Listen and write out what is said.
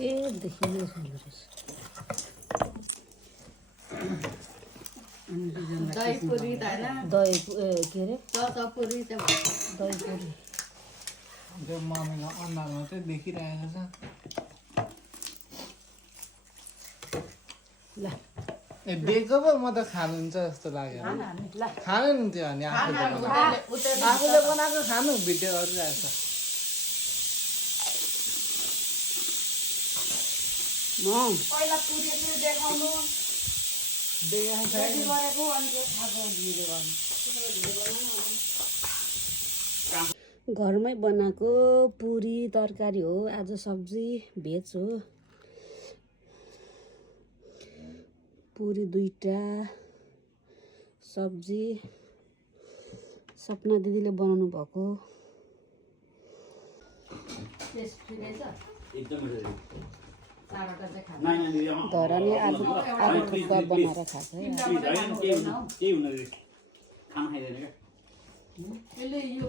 ए देखिने छैन रहेछ दही पुरी त हैन दही के अरे पुरी त दही पुरी त्यो मम्मीको अनुहारमा चाहिँ देखिरहेको छ ल ए दिएको पो म त खानुहुन्छ जस्तो लाग्यो ल खानु नि त्यो अनि आफूले बनाएको खानु भिडियो गरिरहेको छ पहिला पुरी चाहिँ देखाउनु देखाएको छ रेडी गरेको अनि त्यो खाएको भिडियो गर्नु घरमै बनाएको पुरी तरकारी हो आज सब्जी भेज हो पुरी 2टा सब्जी सपना दिदीले बनाउनु भएको धराले आलु थुक्पा बनाएर खान्छ है यसले यो